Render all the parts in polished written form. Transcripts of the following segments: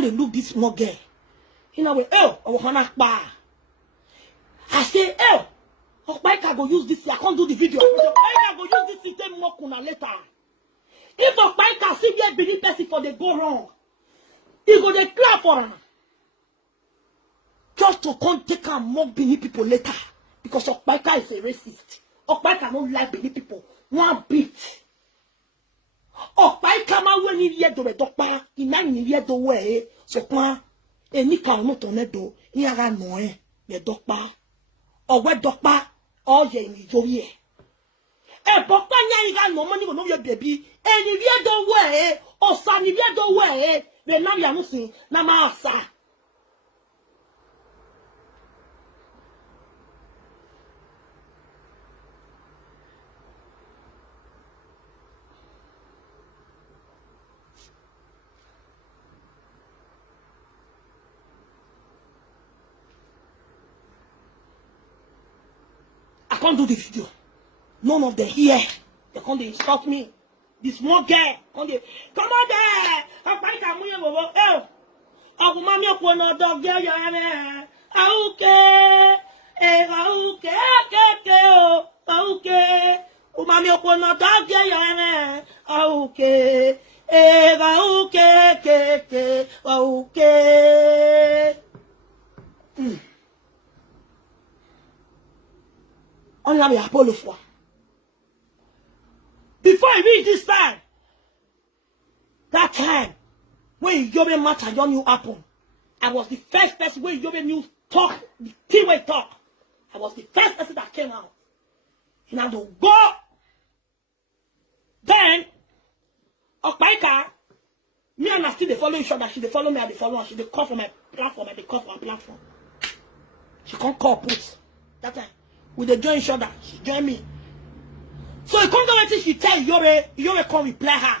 they look this small girl. You know, oh, I say, oh, Okpaika go use this. I can't do the video. Okpaika go use this system more kuna later. If Okpaika see get Benin person for they go wrong, he go they clap for her. Just to come take and mock Benin people later. Because Okpaika is a racist. Okpaika don't like Benin people. One bit. Okpaika ma we ni ye do be dokpa. Ina ni ye do we. So kwa. Eni ka ono to ne do. Ni aga no e. Be dokpa. Owe dokpa. Oye ni jori e. Bokpa nya iga no money go no ye baby. Eni ye do we. Osa ni ye do we. Be na ya no sin. Na ma asa. I can't do the video. None of them here. They can't insult me. This small girl. Come on there. I'm going to move over. Oh, I'm going to move over. Dog girl, you are there. Okay. Okay. Umami okona dog girl, you are there. Okay. Okay. On a Apollo for. Before I reach this time, that time, when Yobe matter, you knew happen. I was the first person when Yobe knew talk, the T-way talk. I was the first person that came out. And I don't go. Then, Okpaika, me and I still they follow each other. She they follow me, I they follow her. She they call for my platform, I they call for her platform. She can't call put. That time. We they join each other. She join me. So it comes down to she tell Yobe come reply her.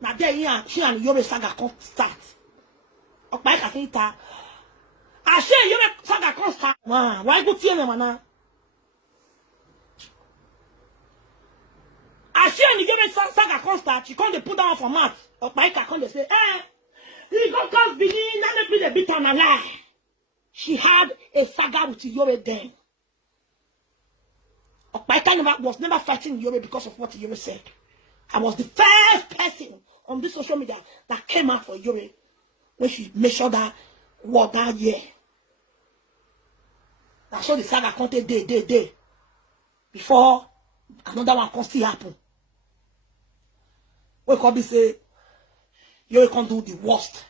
Now there she and Yobe saga come start. Okpaika say ta. I say Yobe saga come start. Why go tell me man? I say and Yobe saga come start. She come they put down for mat. Okpaika come they say, you go cause Benin, now make me the bit on a lie. She had a saga with Yobe then. Okpaika was never fighting Yobe because of what Yobe said. I was the first person on this social media that came out for Yobe when she made sure that word that year. That's so the saga counted day. Before another one can still happen. We can be say, Yobe can do the worst.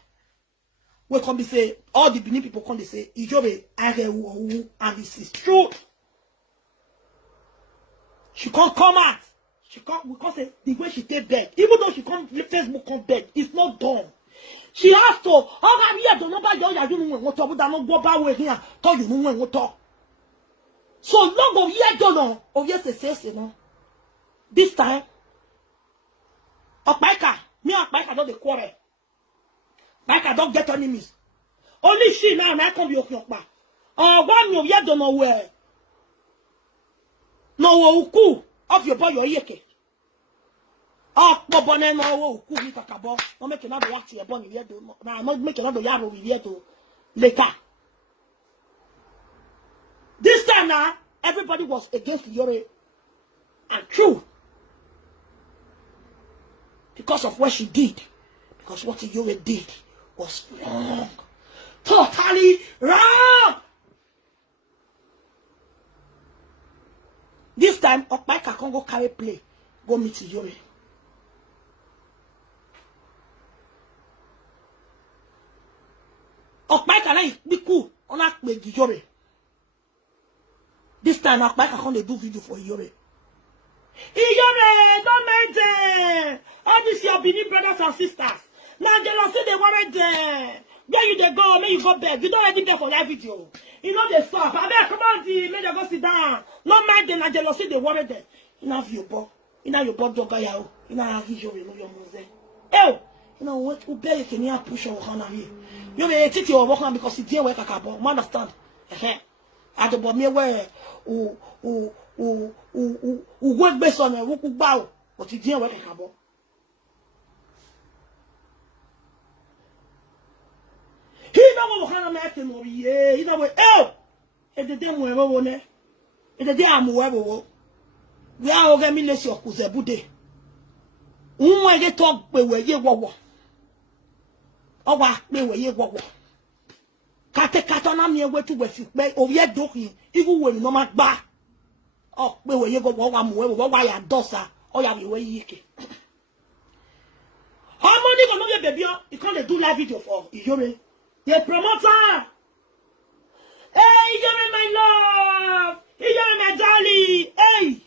We can be say, all the Benin people can say, Yobe, and this is true. She can't come out. She can't, we can't say the way she take bed. Even though she can't Facebook come bed, it's not done. She has to. So long of year done. Oh yes, say no. This time, Okpaika, me and Okpaika don't the quarrel. Okpaika don't get enemies. Only she now can't be Okpaika. Oh, 1 year don't know where. No uku of your boy your yeke. Oh, Bobone no uku ni kakabo. No make another watch your bonny here do. Now not make another yaro with here to later. This time now, everybody was against Yore and true. Because of what she did. Because what Yore did was wrong. Totally wrong. This time, Okpaika can't go carry play. Go meet Yobe. Okpaika like be cool. On act with Yobe. This time, Okpaika can't do video for Yobe. Yobe, don't make them. All these your Benin brothers and sisters. Now they don't say they wanted them. Where you they go, may you go beg. You don't let them there for that video. You know they stop. I mean, come on, make them go sit down. No mind them, and jealousy, they worry them. You know, your boy, dog, you know, how he's your mose. Oh, you know what? Who bear you can hear push your hand here. You may take your work on because he didn't work a cabo. Understand? At the bottom, where who work based on a who bow, but he didn't work a cabo. na me te no ye you know we oh e de dem we wo ne e de am we wo we a o ga mi le si okuzebude unwa e to pe we ye wo o wa pe we ye wo kate katona mi ewe tu we fi pe o ye dokin igu we no ma gba o pe we ye wo wa mu we wo wa ya dosa o ya we yike harmony go no be baby you can't do live video for Iyore the promoter hey Iyore my love Iyore my darling hey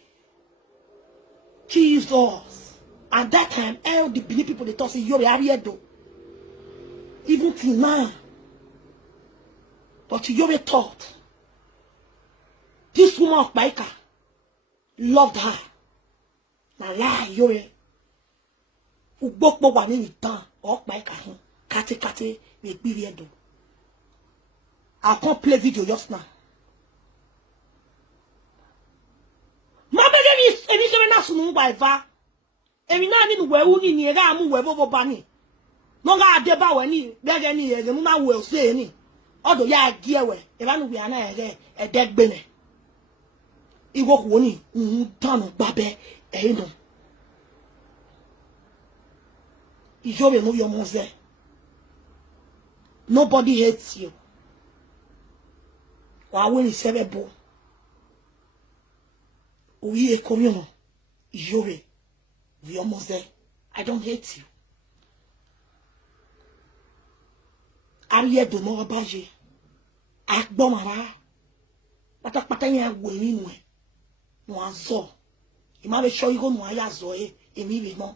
Jesus at that time all the Benin people they talk say Iyore Ariedo even till now but Iyore thought this woman of Baika loved her na lie Iyore ugbokpo wa ni tan o Baika hun kate we Ariedo I can't play video just now ma be ni emi so na sunu gba eva emi na ni we wu ni ni ga mu we bobo ba ni no ga ade ba we ni be ge ni ye mu na we o se ni odo ya gi ewe e ba nu we ana ere e de gbe ne iwo ko ni tanu gba be e no Iyore no your moze nobody hates you wa we ni sebebo oyi e komi Iyore your moze I don't hate you Ariedo no baje agbo mara pata yan wo ninu e no azo e ma be show you go no aya zo e emi be mo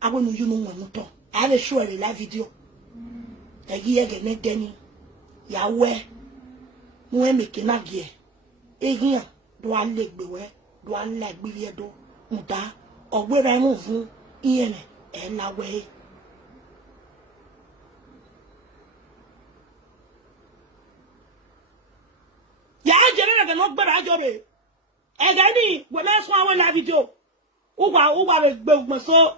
awo nu you no mo to I will show a live video e gi ege ne deni ya we mu e meke na gie e gian do alegbe we do alegbe vie do nda ogbera mu fun iyen e la we ya jere na no gbera ajobe e ga ni we na so awon live video o wa gbe ogbon so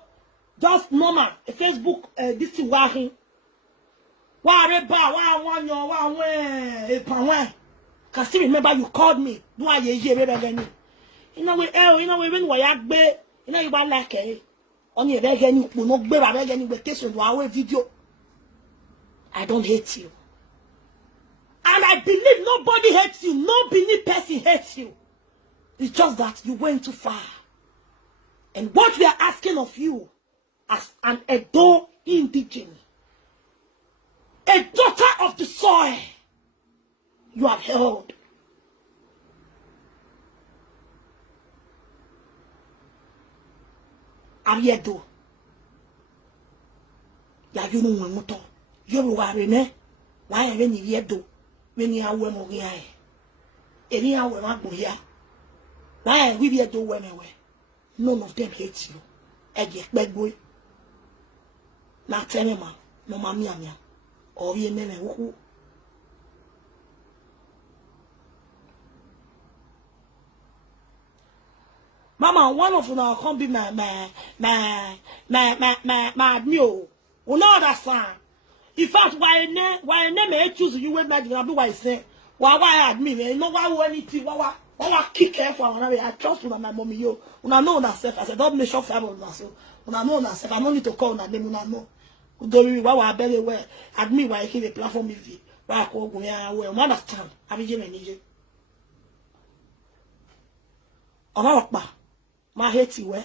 just normal a Facebook this thing wa hin wa re ba wa won yan wa won e pa won can still remember you called me do aye Iyore be ni you know we when we ya gbe you know you ba like e oni e be ge ni po no gbe ba be ge ni gbe case wa we video I don't hate you and I believe nobody hates you no Benin person hates you it's just that you went too far and what we are asking of you as an Edo indigene, a daughter of the soil, you have held. Ariedo, ya you know one motor. You are rene. Why are any Ariedo when you are women here? Any hour not here. Why are we Ariedo when away? None of them hates you. Egg bad boy. Na tell ma no mami amia or ye nene wo mama one of una come be my admio we know that son in fact why me choose you with magic na be why say why admit you know why anything why kick her for I trust una my mommy yo una know una self I said don't make sure family una so una know una self I no need to call una name una know do why wa better where admit why he the platform if why ko go ya we understand abi je me nije ona pa ma hate we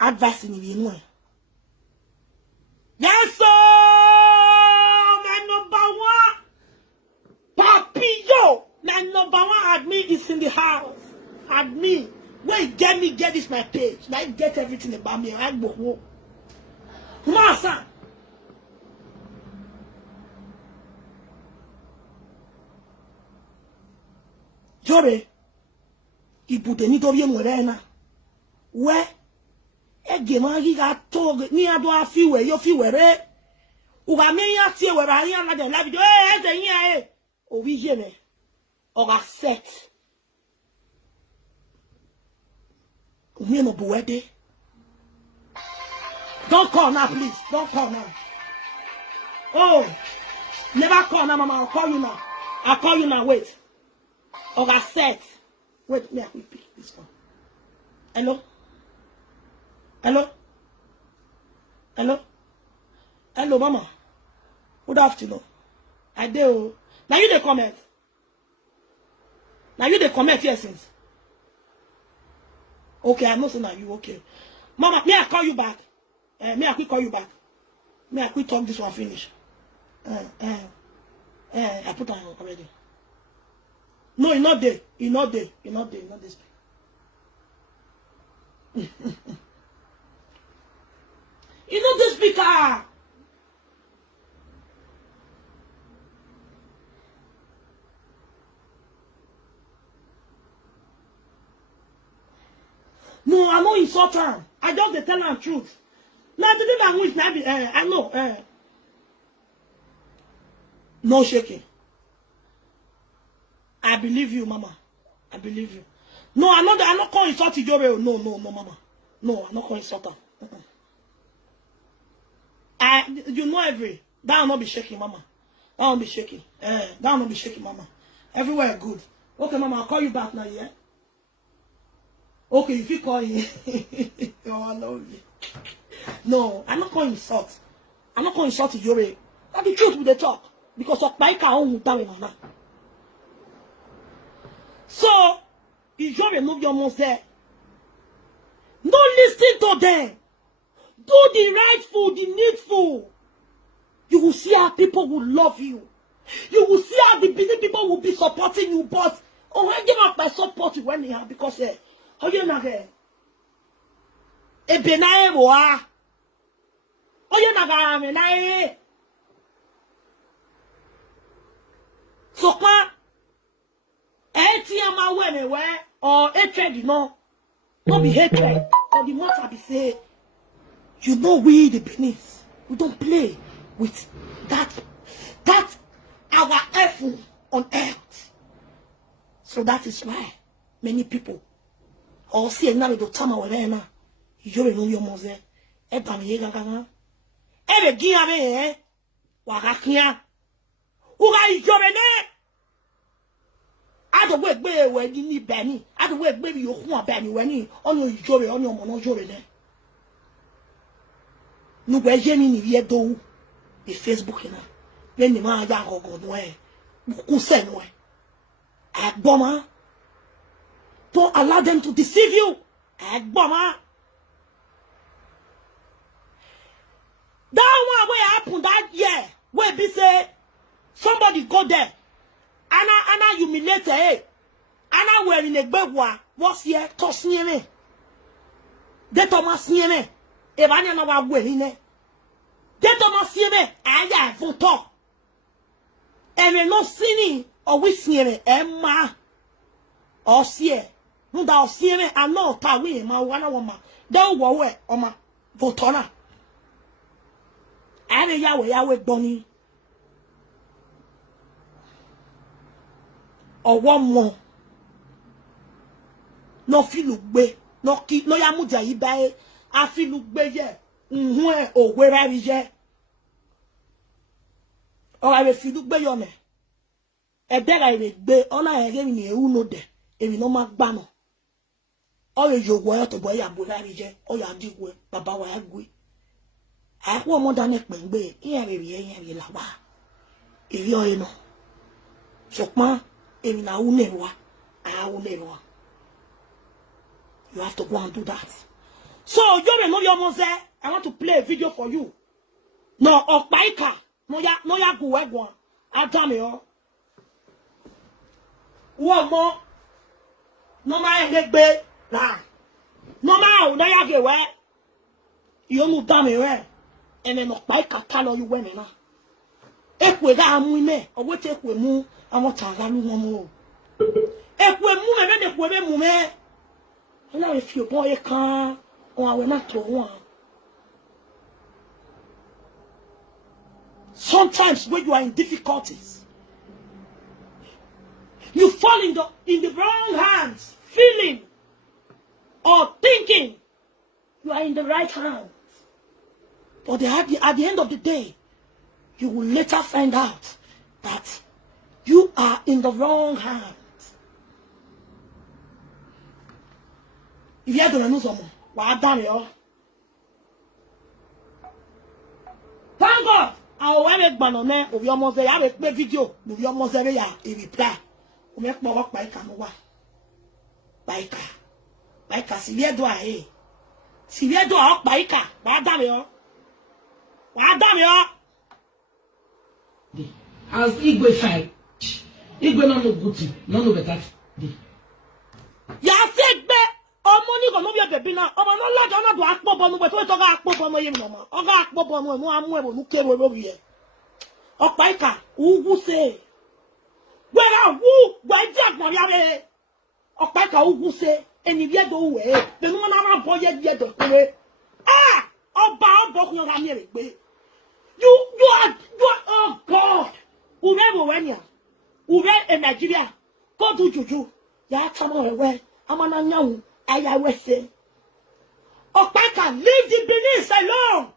advice ni bi nu yes sir my number one papi yo my number one admin is in the house admin wait get this my page now get everything about me I go Masa Jore ibute nítorí enwere na we ege ma gi ga to ni ado afiwe yo fiwere uga me ya ti ewere ari ala de la video eze yin o wi je me o ga set o mi no buwede. Don't call now, please. Don't call now. Oh, Never call now, mama. I'll call you now. I'll call you now. Wait. Or I said. Wait, me, I will pick this one. Hello? Hello? Hello? Hello, mama. Good afternoon. I do. Now you the comment. Now you the comment here since. Okay, I'm not saying that you okay. Mama, may I call you back? May I quick call you back? May I quick talk this one finish? I put on already. No, it's not there. It's not there. It's not there. It's not this. It's not the speaker. No, I'm not insulting her. I just tell her the truth. Now, the language, I know. No shaking. I believe you, mama. I believe you. No, I'm not calling insult Ijobe. No, mama. No, I'm not calling insult her. You know that will not be shaking, mama. That will be shaking. That will not be shaking, mama. Everywhere good. Okay, mama, I'll call you back now, yeah? Okay, if you call me. Oh, I love you. No, I'm not calling insult. I'm not calling insult Ijobe. That's the truth with the talk. Because of my car, mama. So, Ijobe move your mouth there. Don't listen to them. Do the rightful, the needful. You will see how people will love you. You will see how the busy people will be supporting you. But, I give up my support when they have because, how you not here? Benae boa. Oh, you not gonna so, or hatred, you know, not be hatred, or the matter be say, you know, we the Benin, we don't play with that our effort on earth. So that is why many people all see now the time our now. You know your mother, Ebami, Ebe Giame, Wagakia, Uga Jovene. I don't wait, baby, when you need Benny. I don't wait, baby, you want Benny when you on your joy, on your monojoy. No, where Jenny, yet do the Facebook, when the man go away. Who send away? At bomber. Don't allow them to deceive you. At bomber. That one where happened that year, where they say somebody go there. Anna humiliated, eh? Anna wearing a begwa, what's here, toss near me. De Thomas near me. Evania no wa wearing it. De Thomas near me, I vote. And we're not sinning or we see me, Emma or see. No, thou see me, I know, Tawi, my one woman. They'll go away, or my votona. And a Yahweh Bonnie. Or one more. No feel look be, no keep no yamuja ibae. I feel look be ye. Or where I is ye. Or I will feel look be yone. A better I will be on I again me who know there. If you know my banner. Or you go out to boy a bullarije, or you do well, Baba wa agui. I have one more than a man be here, here, lava. If you know. So, ma. You have to go and do that. So, you know your mother. I want to play a video for you. No, of Baika. No, ya go one. I'll tell you. One more. No, my head bed. Nah. No, no, ya get where. You know, damn it, where. And then of Baika tell you when now. If we got a moon, or what if we move. I want to have a little if we move and if we move, and now if your boy can, or I will not throw one. Sometimes when you are in difficulties, you fall in the wrong hands, feeling or thinking you are in the right hands. But at the end of the day, you will later find out that you are in the wrong hands. If you don't know someone, what done you? Thank God. I will make banana of your mother. I will make video of your mother. I reply. We make more work by Kanowa. Baika, si vie do ahe. Si vie do ahok baika. What done you? What done you? As Igwe fight. Igwe no good. No better. Ya said be. Money go no be baby na. Omo no lodge ona do akpo bono but we talk akpo bono yim no ma. Oga akpo bono no amu e no kero we wi e. Opaika ugu se. Where wu gba ji agbon ya be. Opaika ugu se eni bi do we. Be no na ma bo ye bi do pere. Ah! Oba kun ra mi re pe. You are oh God. Ure when ya. Ure in Nigeria. Go to juju. Ya tamo we. Amana nyawu. Ayawese. Opaika, leave the Benin alone.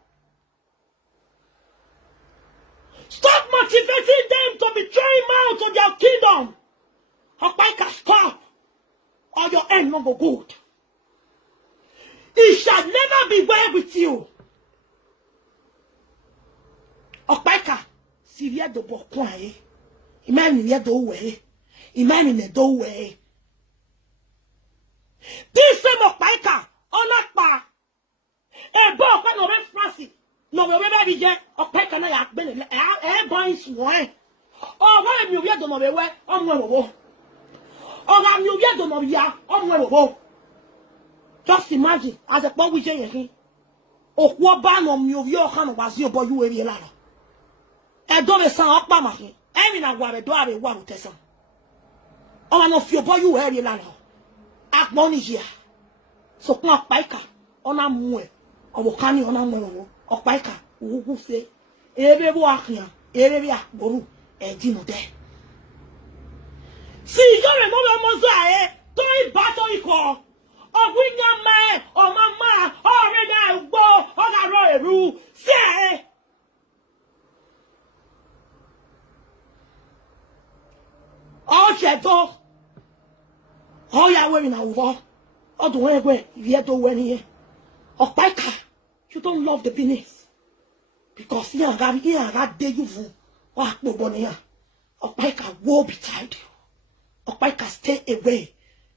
Stop motivating them to betray him out of their kingdom. Opaika, stop. Or your end will go good. It shall never be well with you. Opaika, Syria do Bokwae. Imagine do way. Imagine do way. This same Opaika, Onakpa, a book no red Francis, no baby jet, Opaika na yak ben, a boy swine. Oh, why you get no way on one. Oh, you get no ya on one. Just imagine, as a boy with Jay, oh, what ban on your hand was your boy, you will be a lot. I don't sound up by my head. I mean, I want to do a one test. Oh, I know if your boy, you will be a lot. Akboni here. So kwa paika ona mwe. Obokani ona mwe. Opaika ugu se. Ebe bo akia. Ebe ya boru edino de. Si yore mo mozo ae. Toi bato iko. Ogwinya me o mama o reda ugbo o ga ro eru. Se. O cheto. Oh, yeah, we're in our war. Oh, the way where you don't win here. Oh, Paika, you don't love the Benin. Because here I got day you for. Oh, Bobonia. Oh, Paika, woe betide you. Oh, Paika, stay away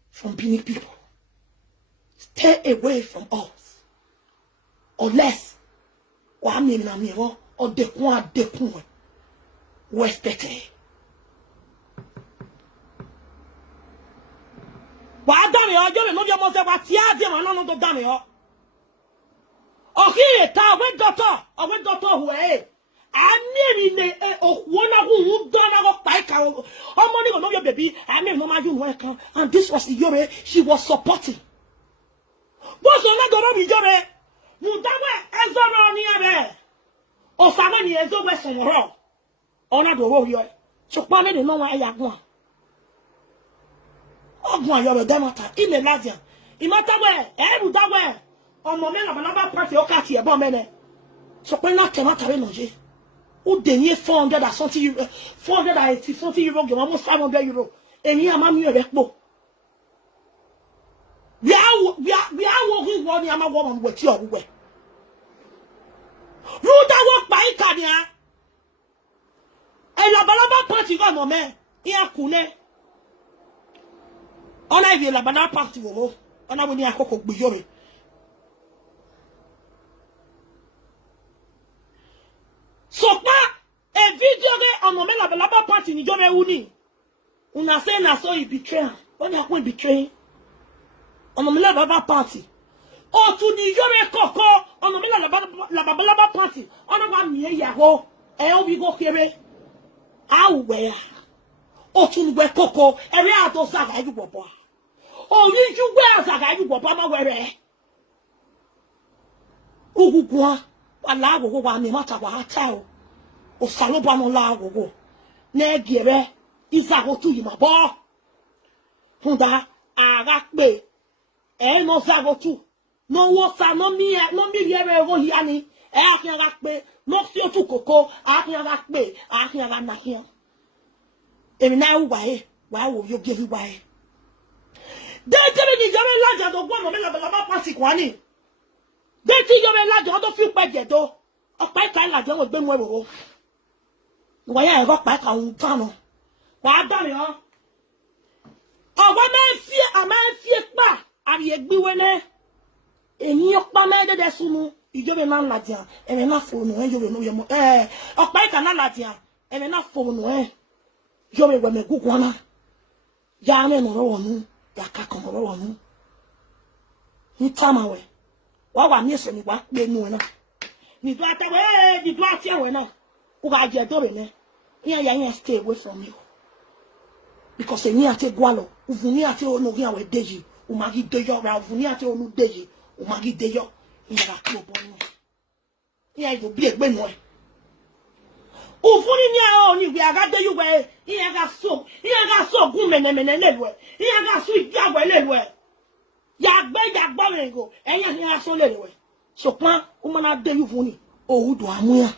from Benin people. Stay away from us. Unless, I mean, or the one, respect. Why damn it? You know your mother was here, no damn it. Oh, here, ta went daughter who I mean, one of who don't Paika. How money go know your baby? I mean, no matter welcome. And this was the Yore she was supporting. What's not going to be Yore? You damn it, Ezra near or Samani is always on row. Honor the warrior. So, Pane, no one I have one. Ogwa yoro demata ime lazia imata we eru da we omo me na party o ka ti e bon mene so pe na temata re noje o denye 400 and something euro 480 something euro almost 500 euro eni ama mi re po we are working one ni ama wo mo we ti owo we ru da wo pa ikania e la party go no me e akune ona ibi la banana party wo ona wo ni akoko gbiyore so pa e video ge ono me la party ni jore uni una say na so e betray when you go betray ono me la party o tu ni jore koko ono me la party ona wa mi ya ho e o bi go kere awe o tu ni we koko ere ato saga ju bobo oh, you wear saga you go pama were. Ugugwa wala go wa mi mata wa ata o. O salo ba no la go. Na giere isa go tu yima bo. Funda ara pe. E no sa go tu. No wo sa no mi yere go hi ani. E akin ara pe. No si o tu koko akin ara pe. Akin ara na hin. Emi na why wo yo give why. They tell me you me laja do gbo mo me la party kwani. They tell you me laja do fi pe jedo. Opa ika laja wo gbe mu ewo. Wa ya ro pa ka un tanu. Wa da mi o. O wa me fie pa ari egbiwe ne. Emi opa me de sunu. Ijobe na laja. Emi na phone no yo no yemo. Opa ika na laja. Emi na phone no yo me me gugwana. Ya me no ro nu. Ya ka kan ro nu. Ni tamawe. Wa wa mi so ni wa pe nu na. Ni do atawe, ni do atiawe na. U ga je do be ne. Ya stay away from you. Because eni ate gwalo, uvuni ate onu gi awe deji, u magi deyo ra uvuni ate onu deji, u magi deyo. Ni ga klo bo nu. Ya ido bi egbe nu e. Ufuni ni a oni we aga deyu we, iya ga so gun mene lelu e. Iya ga su ijawe lelu e. Ya gbo me go, eyan ni aso lelu e. So pan u mana deyu funi, o udo amuya.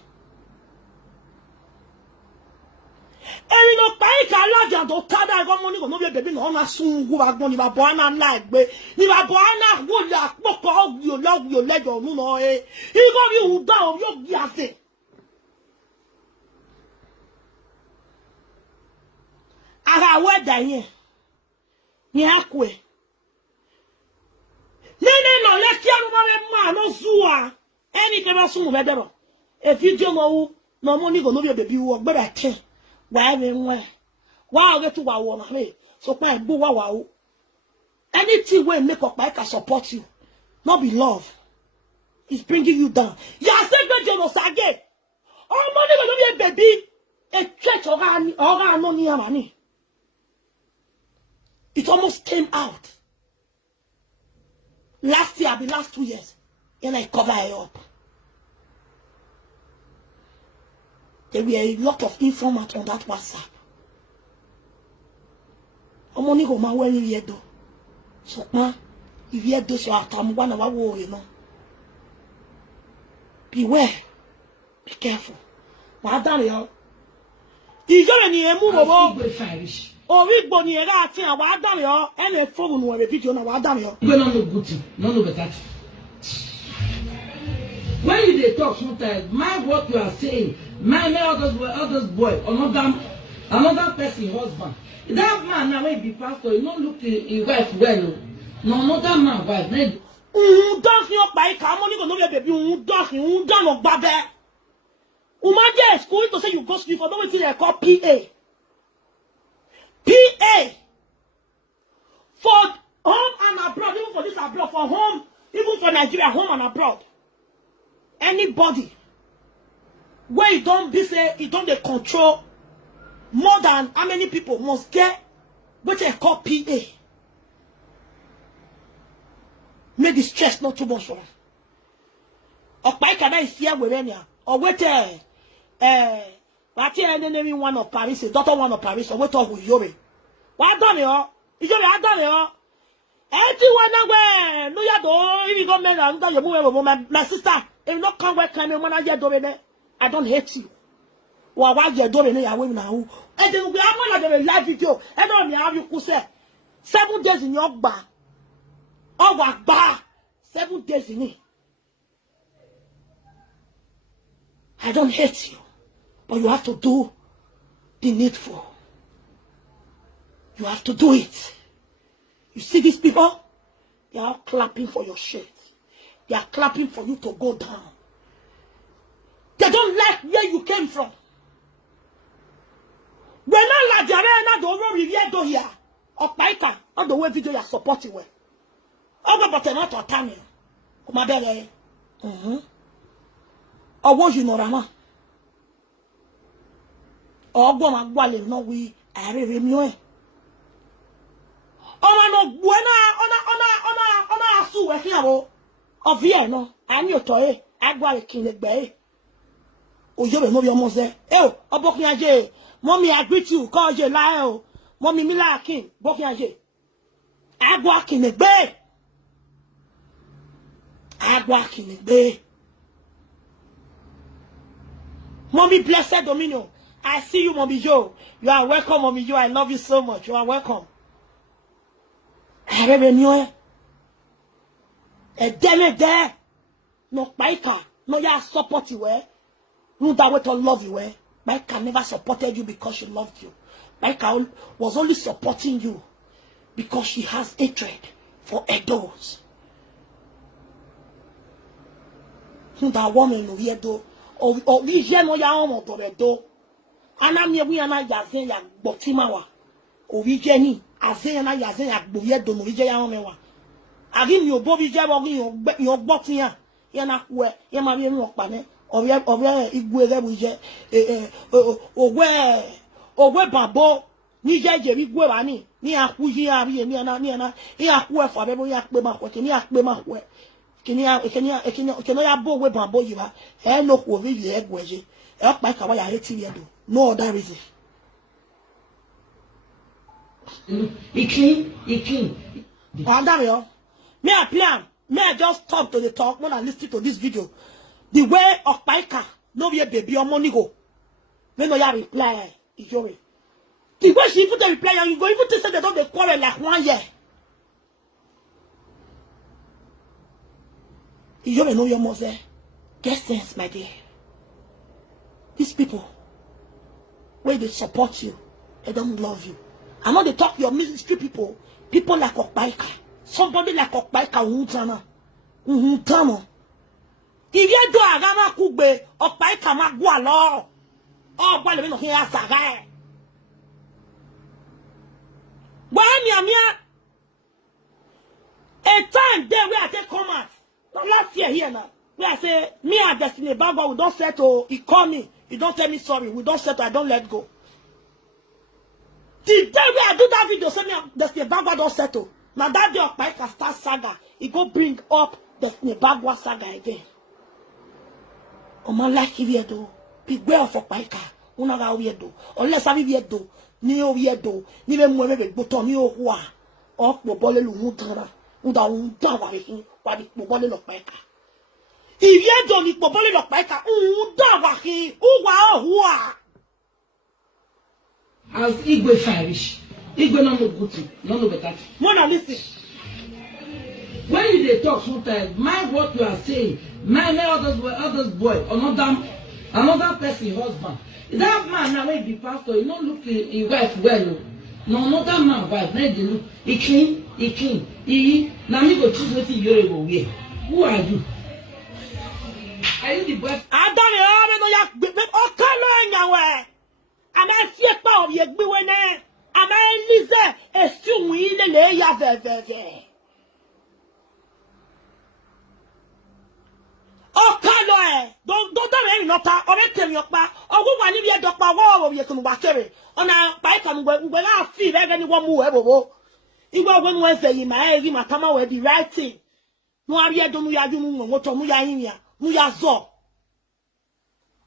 Eri no pa ika laja do tada go mo ni go no be baby no na sun gu ba gbon ni babo ana la egbe ni babo ana wo la poko yo lejo nu no e igo bi u da o yo gi ase ara we da yen ni akwe nene no le ki anu ma no zuwa eni ke ba sun mo be bebo e video no mo ni go no be baby wo gbe da ten. Why me nwe? Why get to wa na me? So pa egbo wa o. Anything wey make up I can support you. Not be love. It's bringing you down. Ya say gbe je no sage. Oh money go no be baby. A church ora no ni amani. It almost came out. Last year, the last 2 years. And I cover it up. There were a lot of informants on that WhatsApp. Omoni go ma we ri edo. So pa, if you do so atam one wa wo you know. Beware. Be careful. Wa dan yo. Ijo ni emu bobo. Ori gbo ni era ati an wa dan yo. Ene phone no we video na wa dan yo. Go no good thing, no better. When you they talk sometimes, mind what you are saying. My others boy, another person husband. That man now when be pastor, you don't look his wife well. No, another man wife. Don't you buy come on, you go no baby. Don't no babe. Umaje school to say you go sleep for don't they call PA. PA for home and abroad, even for this abroad, for home, even for Nigeria, home and abroad. Anybody where you don't be say you don't they control more than how many people must get what they call PA. Make the stress not too much for them. Or by can I see where or wait but here enemy one of Paris, a daughter one of Paris, or wait off with Yobe. Why done you? I done you. Everyone no ya do if you go men and you move my sister. If you not come where can you manage your I don't hate you. Well, why you're doing it, I will now. And then we have one of the live video. I don't have you could say 7 days in your bar. Oh, what bar? 7 days in it. I don't hate you, but you have to do the needful. You have to do it. You see these people? They are clapping for your shit. They are clapping for you to go down. They don't like where you came from. When I like the arena, don't do here. Or Paika, all the way video you are supporting with. Oh, but not to tell me. Come on, or was you know, Rama? Or go and go and no, we are reviewing. Oh, no, ona asu we here of here no. I knew to agwa king the bay. Oh, you know your mother. Oh, Obokiaje. Mommy, I greet you. Call you lie. Mommy, Mila King. Bokiaje. Agwa king the bay. Agwa king the bay. Mommy, blessed dominion. I see you, Mommy Joe. You are welcome, Mommy Joe. I love you so much. You are welcome. I revenue. A demi there. No Baika. No ya support you, eh? No that way to love you, eh? Baika never supported you because she loved you. Baika was only supporting you because she has hatred for Edos. That woman no Edo. Or we no ya omo to Edo. Ana mi wi ana yazen ya gbotimawa. O wi je ni azen na yazen ya gboye do no wi je ya won mewa. Ari mi obo bi je bo yo gbotiyan. Ya na ku e, ya ma bi nu opa ne. Ore igwe re bu je ogwe babo ni je je igwe wa ni aku yi ari ni ana ni aku e fa be bo ya pe ma ko ni ape ma ko kini ya bo we babo yi ba e no ko ri le egweje e pa ka wa ya reti ri edo no other reason. He clean. Andario, may I plan? May I just stop to the talk when I listen to this video? The way of Paika, no be baby or money go. When no ya reply, Ijore. The way she even the reply, and you go even to say they don't quarrel like 1 year. Ijore know your mother. Get sense, my dear. These people, where they support you, they don't love you. I know they talk your ministry people like Okpaika. Somebody like Okpaika Untana. If you do a gama kugbe, Okpaika magua law. Oh, boy, we no hear saga. Why me a time there where I take comment. Last year here now, where I say me and Destiny Bagua we don't settle. He call me. He don't tell me sorry. We don't settle. I don't let go. The day where I do that video, say me Destiny Bagua don't settle. Now that day Okpaika start saga, he go bring up Destiny Bagua saga again. O man like Iviedo, beware of Okpaika. Unaga Iviedo, unless I Iviedo, ni Iviedo, ni me mweme boto ni owa. Ok bobole lu mudana, uda undawa hii, wadi bobole Okpaika. Iviedo ni bobole Okpaika, undawa hii, uwa owa. As Igwe Farish, Igwe no good, no better. Mona listen. When you dey talk sometimes, mind what you are saying. Mind others boy, another person husband. That man now when he be pastor, he don't look his wife well. No, another man wife, now they look. He clean. He now me go choose wetin you go wear. Who are you? Are you the boy? I don't know. O kalo enyawe. Am I fear of ye gbiwene? Am I lise esu wi le ya veveve? Okalo don't me nota o be temi opa ogun wa ni bi edopa wo ye kunu ba kere ona pa ikanu gbe la fi be ni wo mu e bobo igbo ogwe nu efe yi ma e ri ma kama we the right thing no ari edo nu ya ju nu mo to mu ya yin ya nu ya zo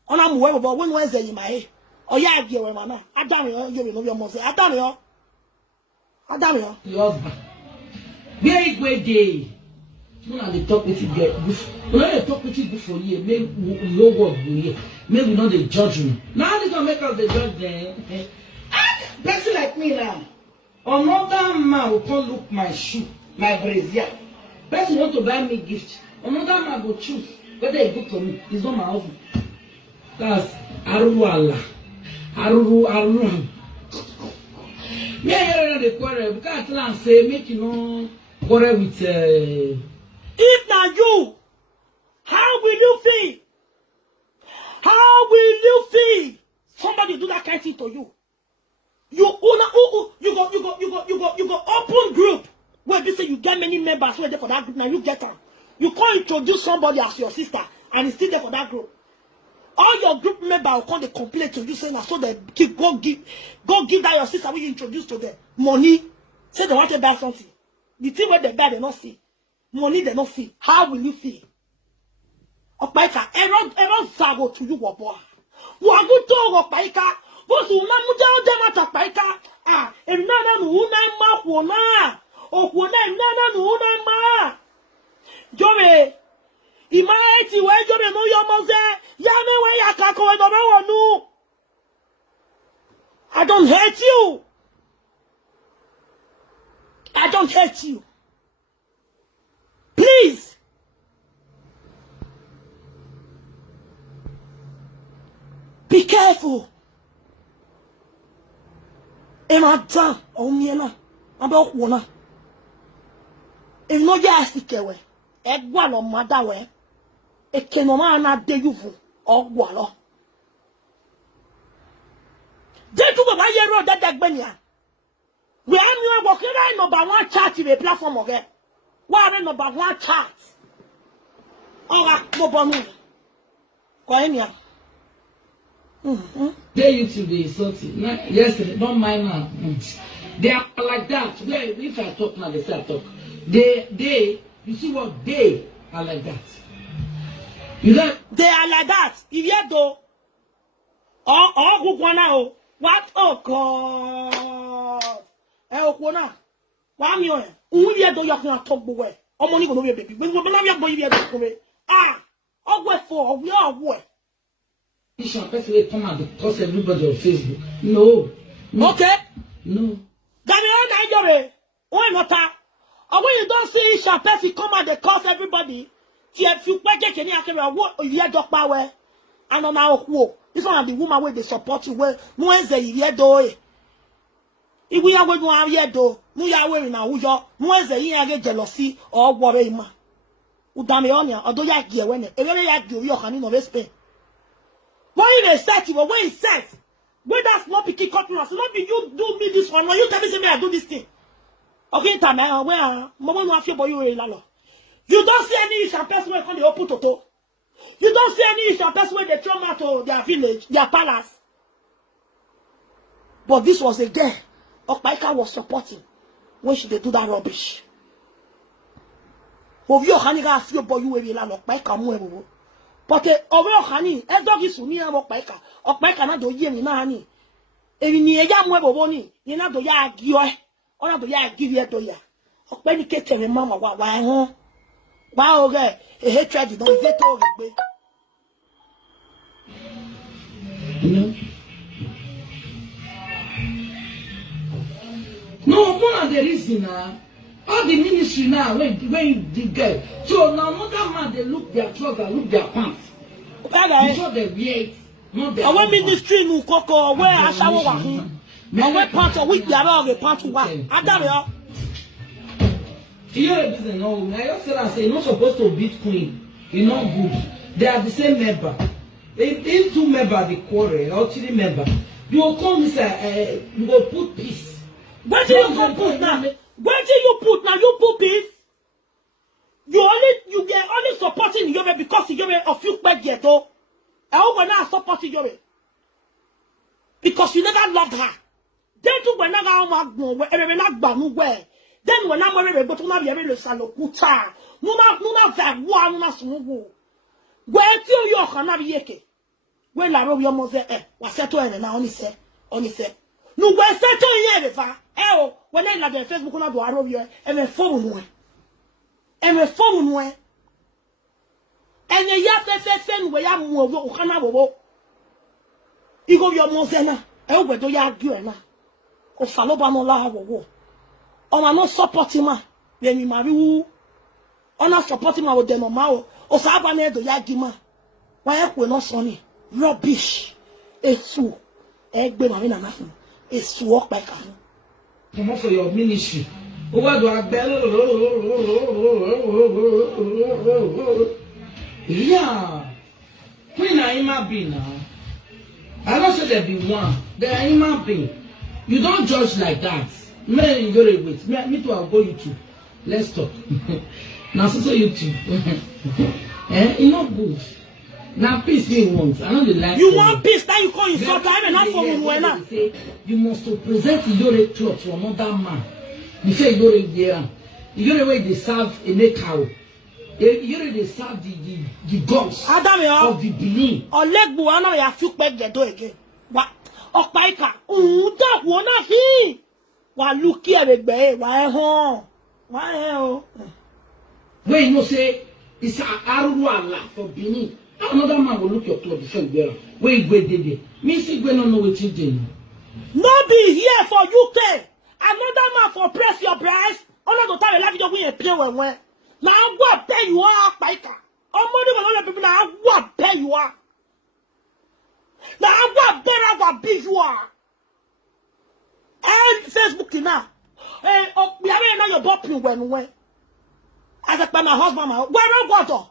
ona mu we bobo we nu efe yi ma e o ya agi we ma na adare yo yo no yo mo se adare yo Your husband. Where Igwe dey? When they talk with you, when they talk with you before you, make no word go here. Maybe we not the judgment. Now they gonna make us the judge them. Person like me now. Another man will come look my shoe, my brazier. Person want to buy me gift. Another man will choose whether it's good for me. It's not my husband. That's Aruru Allah. Aruru. Me I hear the quarrel because I say make you know quarrel with. If not you, how will you feel? How will you feel? Somebody do that kind of thing to you. You go open group where they say you get many members who are there for that group. Now you get them. You can't introduce somebody as your sister and it's still there for that group. All your group members will come they complain to you saying so they go give that your sister when you introduce to them money. Say they want to buy something. The thing where they buy they not see. Money they not see. How will you feel? Okpaika, everyone zago to you wabo. Waguto Okpaika. Boss una muja ode Okpaika. Ah, emnana nu una ma kwona. Okwona emnana nu una ma. Jore, imaeti we jore no yo moze. Ya me we yakako we do be wonu. I don't hate you. I don't hate you. Please. Be careful. Emma John, Omiana, about one. If no yastikewe, Egwalo Madawe, a Kenomana de Yuvu, or Wallo. They took a 1 year old that Benya. We are new working number one chart in the platform of it. Why number one chart? Oh, Bobonu. Koenya. They used to be insulting. Yes, don't mind now. They are like that. If I talk now, they say I talk. You see what they are like that. You know? They are like that. If you do, oh, what? Oh, God. Eh, Okwana. Why me? Only do you can talk away. Oh, money go no be baby. When we be boy here to come. Ah, oh, what for? We are what? This person come and cause everybody on Facebook. No. Okay. No. Daniel Nigeria. Why not? And when you don't see Chappelle come and they cause everybody, if you get any account, what you dog power, and on our who this one the woman where they support you, where no one's a year do. If we are going to have year do, no are wearing a ujo, no one's a year jealousy or worry ma. Udamionia, or do ya gear when it, every year do your hand in of Spain. Why they set you, when he says, when that's not picking cotton, so not be you do me this one, when you tell me I do this thing. Okay, time where Mama no after boy you lalo. You don't see any Chappelle where come the open toto. You don't see any Chappelle where they throw out to their village, their palace. But this was a girl Okpaika was supporting when she did do that rubbish. Of your honey got few boy you lalo Okpaika mu. But over your honey, a dog is near Okpaika. Okpaika na do ye ni na honey. Ebi ni eja mu ebobo ni, ni na do ya agio. Ona do ya give you to ya. Okpeni kete me mama wa ho. Wa oge e hatred don get to gbe. No, one of the reason all the ministry now when the girl. So now another man they look their trouser, look their pants. Before they wear it, not their. Our ministry nu koko where ashawo wa hu. Our part of which they are all the part wa. Adare you don't know. I just say you're not supposed to beat queen. You're not good. They are the same member. If 2 members they quarrel or 3 members, you will come and say you will put peace. Where do you put now? Where do you put now? You put peace. You get only supporting Yobe because Yobe of you back yet though. I hope now supporting Yobe. Because you never loved her. Then to when I go then when I'm going to go to the salon, no that one was smooth. Where do you cannot be yeke? When I roll your mother, was settled and now only say. No, when settled here, oh, when I got the Facebook, I do I roll you and a phone one. And a phone one. And a yap send where I'm more can have a walk. You go your mozena, oh, where do you argue now? Or Salobano la war. On a not supporting ma, then you marry who? On a supporting ma with them on Mao, or Sabane do Yagima. Why we not sonny? Rubbish. It's true. Egg be marina nothing. It's to walk back on. Come on for your ministry. What do I bell? Yeah. Queen Aima be now. I don't say there be one. There Aima be. You don't judge like that. Me, you go wait. Me too, I'll go YouTube. Let's talk. Now, so YouTube. It's not good. Now, peace you want. I know the like. You want peace? Now you call yourself time and not for me. You must present your cloth to another man. You say you're there. You're way they serve a cow. You're they serve the gods of the Benin. Or leg buana, ya feel back the door again. What? Okpaika. That one of him. Why look here with me? Why home? Why hell? When you say it's a Arua for Benin, another man will look your clothes before you wear. Where you go, did me see when I know what you did. No be here for UK. Another man for press your breast. Only to tell you video we appear when. Now what pay you are, Paika. Only people now what pay you are. Now what better what big you are. And Facebook now. We are not your bopping when. As a my husband, where are water?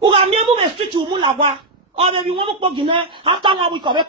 Who are near the street to Mulawa? Or maybe one of Pogina after 1 week of it.